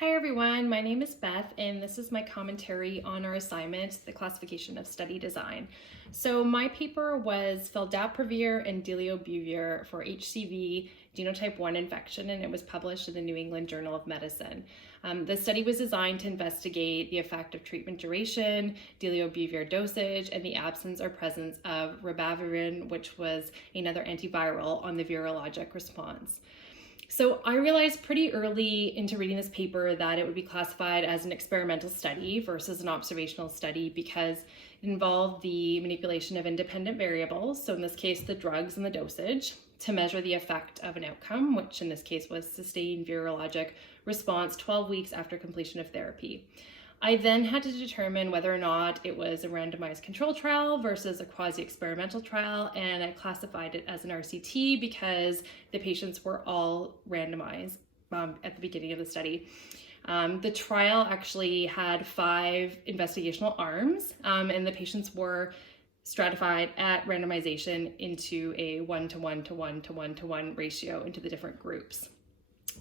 Hi everyone, my name is Beth and this is my commentary on our assignment, the classification of study design. So my paper was Feldaprevir and Deliobuvir for HCV genotype 1 infection, and it was published in the New England Journal of Medicine. The study was designed to investigate the effect of treatment duration, Deliobuvir dosage, and the absence or presence of ribavirin, which was another antiviral, on the virologic response. So I realized pretty early into reading this paper that it would be classified as an experimental study versus an observational study because it involved the manipulation of independent variables, so in this case the drugs and the dosage, to measure the effect of an outcome, which in this case was sustained virologic response 12 weeks after completion of therapy. I then had to determine whether or not it was a randomized control trial versus a quasi-experimental trial, and I classified it as an RCT because the patients were all randomized at the beginning of the study. The trial actually had 5 investigational arms, and the patients were stratified at randomization into a 1:1 to 1:1 to 1 ratio into the different groups.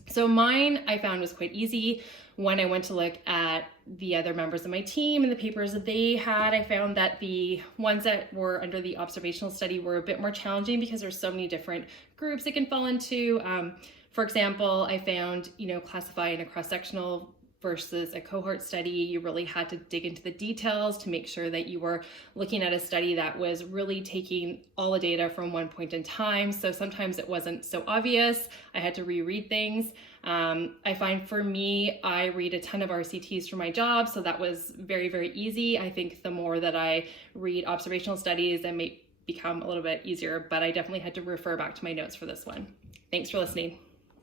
So mine I found was quite easy. When I went to look at the other members of my team and the papers that they had, I found that the ones that were under the observational study were a bit more challenging because there's so many different groups it can fall into. For example, I found, classifying a cross-sectional versus a cohort study, you really had to dig into the details to make sure that you were looking at a study that was really taking all the data from one point in time. So sometimes it wasn't so obvious. I had to reread things. I find for me, I read a ton of RCTs for my job, so that was very, very easy. I think the more that I read observational studies, it may become a little bit easier, but I definitely had to refer back to my notes for this one. Thanks for listening.